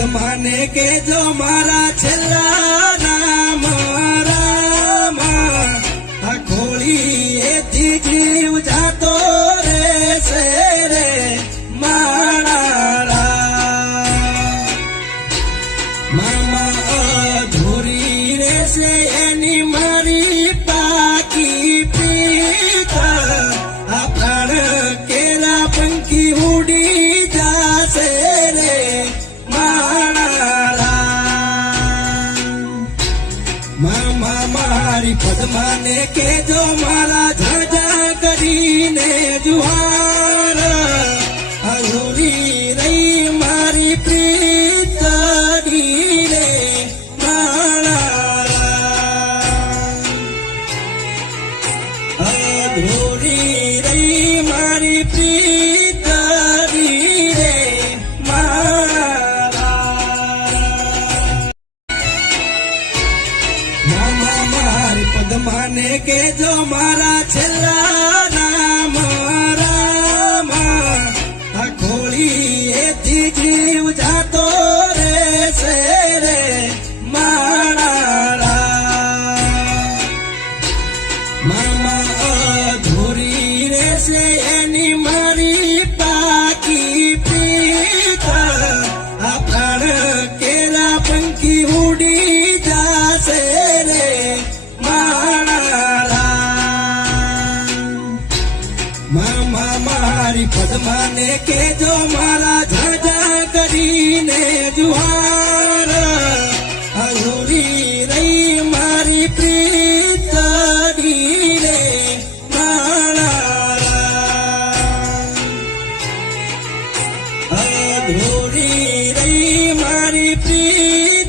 પદ્માને કે જો મારા છેલ્લા નામ રામા આ ખોળી એથી જીવ જાતો રહેશે રે મારા મામા અધૂરી રહેશે એની મારી પાકી પીતા આ પ્રાણ કેરા પંખી ઉડી જાશે રે મામા મારી પદ્માને કે જો મારા ઝાઝા કરીને જુહાર અધૂરી રહી મારી પ્રીત રે અધૂરી રહી મારી પ્રીત રે મામા મારી પદ્માને કે જો મારા છેલ્લા નામ રામા આ ખોળી એથી જીવ જાતો રહેશે રે મારા મામા અધૂરી રહેશે એની મારી પાકી પીતા આ પ્રાણ કેરા પંખી ઉડી જાશે રે મામા મારી પદ્માને કે જો મારા ઝાઝા કરીને જુહાર અધૂરી રહી મારી પ્રીત રે અધૂરી રહી મારી પ્રીત